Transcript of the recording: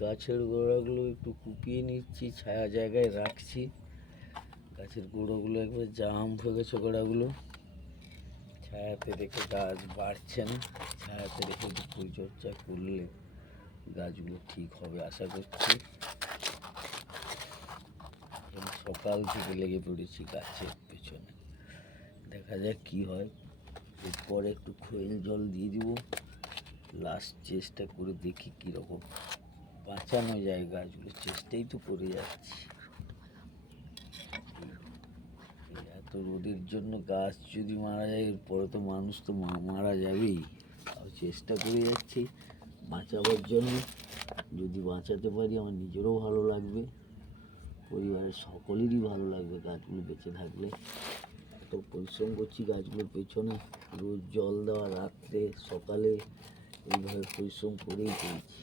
গাছের গোড়াগুলো একটু কুপিয়ে নিচ্ছি, ছায়া জায়গায় রাখছি। গাছের গুঁড়োগুলো একবার জাম হয়ে গেছে, গোড়াগুলো ছায়াতে রেখে গাছ বাড়ছে না। ছায়াতে রেখে একটু পরিচর্যা করলে গাছগুলো ঠিক হবে আশা করছি। সকাল থেকে লেগে পড়েছি গাছের পেছনে, দেখা যাক কি হয়। এরপরে একটু খোল জল দিয়ে দিব, লাস্ট চেষ্টা করে দেখি কীরকম বাঁচানো যায় গাছগুলো। চেষ্টাই তো করে যাচ্ছি। এত রোদের জন্য গাছ যদি মারা যায়, এরপরে তো মানুষ তো মারা যাবেই। আর চেষ্টা করে যাচ্ছি বাঁচাবার জন্য। যদি বাঁচাতে পারি আমার নিজেরও ভালো লাগবে, পরিবারের সকলেরই ভালো লাগবে গাছগুলো বেঁচে থাকলে। এত পরিশ্রম করছি গাছগুলোর পেছনে, রোজ জল দেওয়া, রাত্রে সকালে, এইভাবে পরিশ্রম করেই চলছি।